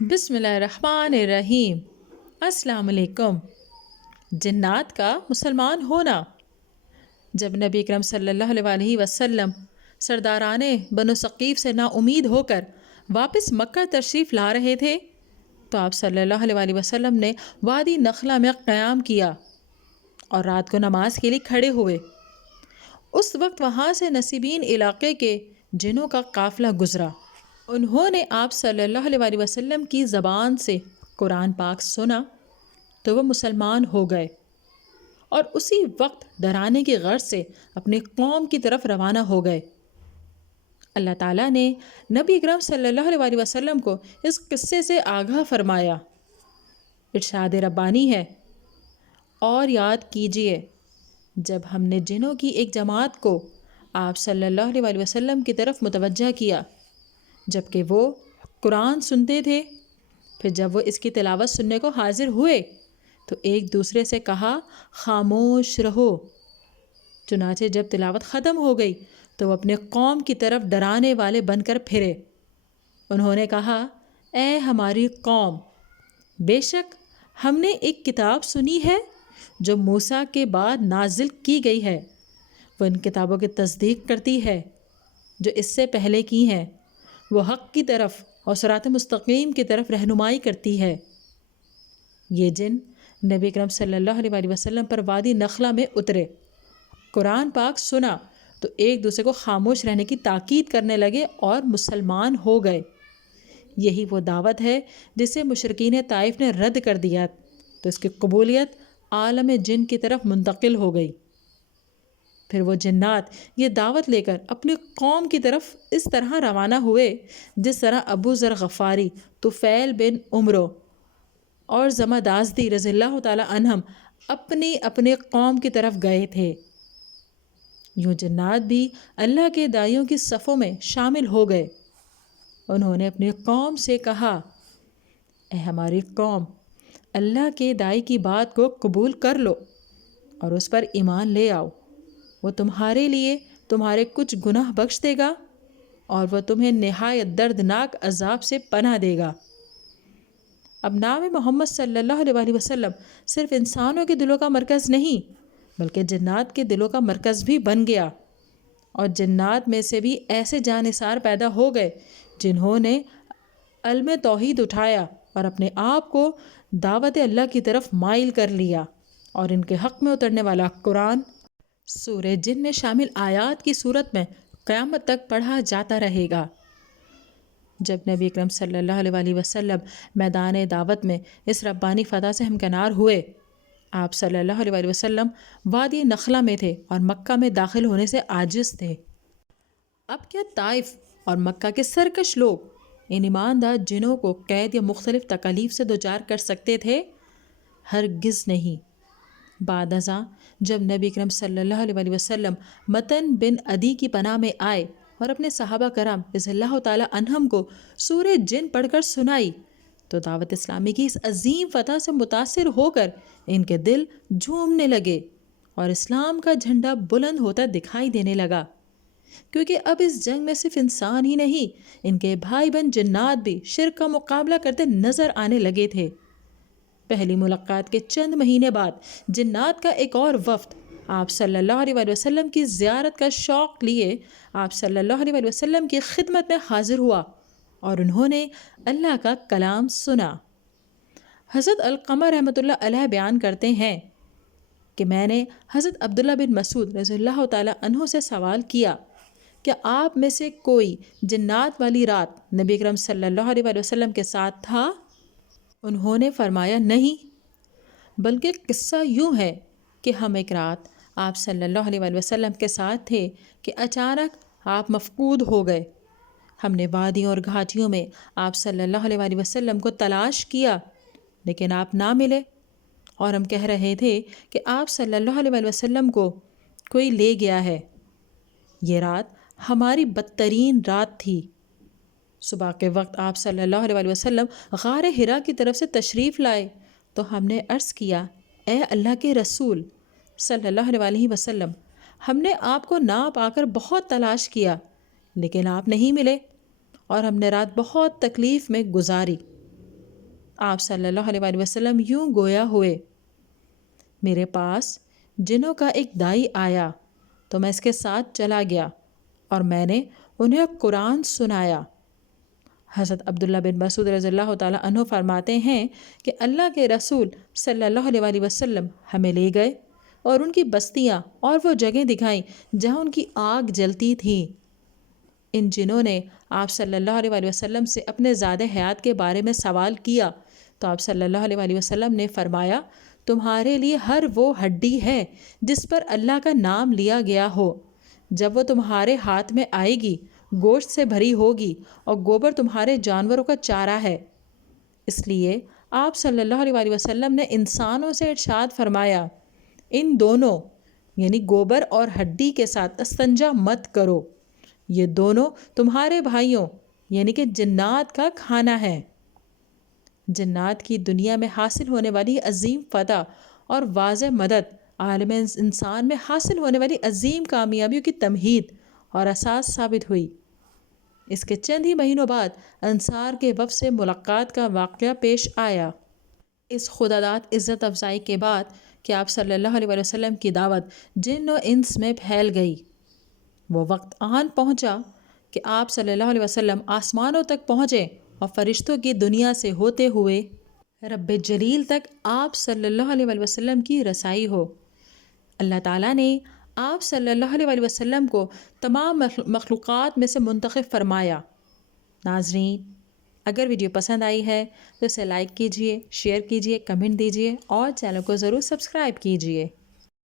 بسم اللہ الرحمن الرحیم۔ السلام علیکم۔ جنات کا مسلمان ہونا۔ جب نبی اکرم صلی اللہ علیہ وسلم سرداران بنو ثقیف سے نا امید ہو کر واپس مکہ تشریف لا رہے تھے تو آپ صلی اللہ علیہ وسلم نے وادی نخلہ میں قیام کیا اور رات کو نماز کے لیے کھڑے ہوئے۔ اس وقت وہاں سے نصیبین علاقے کے جنوں کا قافلہ گزرا۔ انہوں نے آپ صلی اللہ علیہ وسلم کی زبان سے قرآن پاک سنا تو وہ مسلمان ہو گئے اور اسی وقت ڈرانے کی غرض سے اپنے قوم کی طرف روانہ ہو گئے۔ اللہ تعالیٰ نے نبی اکرم صلی اللہ علیہ وسلم کو اس قصے سے آگاہ فرمایا۔ ارشاد ربانی ہے، اور یاد کیجئے جب ہم نے جنوں کی ایک جماعت کو آپ صلی اللہ علیہ وسلم کی طرف متوجہ کیا جبکہ وہ قرآن سنتے تھے، پھر جب وہ اس کی تلاوت سننے کو حاضر ہوئے تو ایک دوسرے سے کہا خاموش رہو۔ چنانچہ جب تلاوت ختم ہو گئی تو وہ اپنے قوم کی طرف ڈرانے والے بن کر پھرے۔ انہوں نے کہا، اے ہماری قوم، بے شک ہم نے ایک کتاب سنی ہے جو موسیٰ کے بعد نازل کی گئی ہے، وہ ان کتابوں کی تصدیق کرتی ہے جو اس سے پہلے کی ہیں، وہ حق کی طرف اور صراط مستقیم کی طرف رہنمائی کرتی ہے۔ یہ جن نبی اکرم صلی اللہ علیہ وسلم پر وادی نخلہ میں اترے، قرآن پاک سنا تو ایک دوسرے کو خاموش رہنے کی تاکید کرنے لگے اور مسلمان ہو گئے۔ یہی وہ دعوت ہے جسے مشرکین طائف نے رد کر دیا تو اس کی قبولیت عالم جن کی طرف منتقل ہو گئی۔ پھر وہ جنات یہ دعوت لے کر اپنی قوم کی طرف اس طرح روانہ ہوئے جس طرح ابو ذر غفاری، طفیل بن عمرو اور زمہ دازدی رضی اللہ تعالی عنہم اپنی اپنی قوم کی طرف گئے تھے۔ یوں جنات بھی اللہ کے داعیوں کی صفوں میں شامل ہو گئے۔ انہوں نے اپنی قوم سے کہا، اے ہماری قوم، اللہ کے داعی کی بات کو قبول کر لو اور اس پر ایمان لے آؤ، وہ تمہارے لیے تمہارے کچھ گناہ بخش دے گا اور وہ تمہیں نہایت دردناک عذاب سے پناہ دے گا۔ اب نام محمد صلی اللہ علیہ وسلم صرف انسانوں کے دلوں کا مرکز نہیں بلکہ جنات کے دلوں کا مرکز بھی بن گیا، اور جنات میں سے بھی ایسے جانثار پیدا ہو گئے جنہوں نے علم توحید اٹھایا اور اپنے آپ کو دعوت اللہ کی طرف مائل کر لیا، اور ان کے حق میں اترنے والا قرآن سورہ جن میں شامل آیات کی صورت میں قیامت تک پڑھا جاتا رہے گا۔ جب نبی اکرم صلی اللہ علیہ وسلم میدان دعوت میں اس ربانی فتح سے ہمکنار ہوئے، آپ صلی اللہ علیہ وسلم وادی نخلہ میں تھے اور مکہ میں داخل ہونے سے عاجز تھے۔ اب کیا طائف اور مکہ کے سرکش لوگ ان ایماندار جنوں کو قید یا مختلف تکالیف سے دوچار کر سکتے تھے؟ ہرگز نہیں۔ بعد ازاں جب نبی اکرم صلی اللہ علیہ وسلم متن بن عدی کی پناہ میں آئے اور اپنے صحابہ کرام رضی اللہ تعالی عنہم کو سورہ جن پڑھ کر سنائی تو دعوت اسلامی کی اس عظیم فتح سے متاثر ہو کر ان کے دل جھومنے لگے اور اسلام کا جھنڈا بلند ہوتا دکھائی دینے لگا، کیونکہ اب اس جنگ میں صرف انسان ہی نہیں، ان کے بھائی بہن جنات بھی شرک کا مقابلہ کرتے نظر آنے لگے تھے۔ پہلی ملاقات کے چند مہینے بعد جنات کا ایک اور وفد آپ صلی اللہ علیہ وسلم کی زیارت کا شوق لیے آپ صلی اللہ علیہ وسلم کی خدمت میں حاضر ہوا اور انہوں نے اللہ کا کلام سنا۔ حضرت القمہ رحمۃ اللہ علیہ بیان کرتے ہیں کہ میں نے حضرت عبداللہ بن مسعود رضی اللہ تعالیٰ عنہ سے سوال کیا کہ آپ میں سے کوئی جنات والی رات نبی اکرم صلی اللہ علیہ وسلم کے ساتھ تھا؟ انہوں نے فرمایا نہیں، بلکہ قصہ یوں ہے کہ ہم ایک رات آپ صلی اللہ علیہ وسلم کے ساتھ تھے کہ اچانک آپ مفقود ہو گئے۔ ہم نے وادیوں اور گھاٹیوں میں آپ صلی اللہ علیہ وسلم کو تلاش کیا لیکن آپ نہ ملے، اور ہم کہہ رہے تھے کہ آپ صلی اللہ علیہ وسلم کو کوئی لے گیا ہے۔ یہ رات ہماری بدترین رات تھی۔ صبح کے وقت آپ صلی اللہ علیہ وسلم غار حرا کی طرف سے تشریف لائے تو ہم نے عرض کیا، اے اللہ کے رسول صلی اللہ علیہ وسلم، ہم نے آپ کو نہ پا کر بہت تلاش کیا لیکن آپ نہیں ملے اور ہم نے رات بہت تکلیف میں گزاری۔ آپ صلی اللہ علیہ وسلم یوں گویا ہوئے، میرے پاس جنوں کا ایک دائی آیا تو میں اس کے ساتھ چلا گیا اور میں نے انہیں قرآن سنایا۔ حضرت عبداللہ بن مسعود رضی اللہ تعالیٰ عنہ فرماتے ہیں کہ اللہ کے رسول صلی اللہ علیہ وسلم ہمیں لے گئے اور ان کی بستیاں اور وہ جگہیں دکھائیں جہاں ان کی آگ جلتی تھی۔ ان جنوں نے آپ صلی اللہ علیہ وسلم سے اپنے زادِ حیات کے بارے میں سوال کیا تو آپ صلی اللہ علیہ وسلم نے فرمایا، تمہارے لیے ہر وہ ہڈی ہے جس پر اللہ کا نام لیا گیا ہو، جب وہ تمہارے ہاتھ میں آئے گی گوشت سے بھری ہوگی اور گوبر تمہارے جانوروں کا چارہ ہے۔ اس لیے آپ صلی اللہ علیہ وسلم نے انسانوں سے ارشاد فرمایا، ان دونوں یعنی گوبر اور ہڈی کے ساتھ استنجا مت کرو، یہ دونوں تمہارے بھائیوں یعنی کہ جنات کا کھانا ہے۔ جنات کی دنیا میں حاصل ہونے والی عظیم فتح اور واضح مدد عالم انسان میں حاصل ہونے والی عظیم کامیابیوں کی تمہید اور اساس ثابت ہوئی۔ اس کے چند ہی مہینوں بعد انصار کے وفد سے ملاقات کا واقعہ پیش آیا۔ اس خداداد عزت افزائی کے بعد کہ آپ صلی اللہ علیہ وسلم کی دعوت جن و انس میں پھیل گئی، وہ وقت آن پہنچا کہ آپ صلی اللہ علیہ وسلم آسمانوں تک پہنچے اور فرشتوں کی دنیا سے ہوتے ہوئے رب جلیل تک آپ صلی اللہ علیہ وسلم کی رسائی ہو۔ اللہ تعالیٰ نے آپ صلی اللہ علیہ وسلم کو تمام مخلوقات میں سے منتخب فرمایا۔ ناظرین، اگر ویڈیو پسند آئی ہے تو اسے لائک کیجئے، شیئر کیجئے، کمنٹ دیجئے اور چینل کو ضرور سبسکرائب کیجئے۔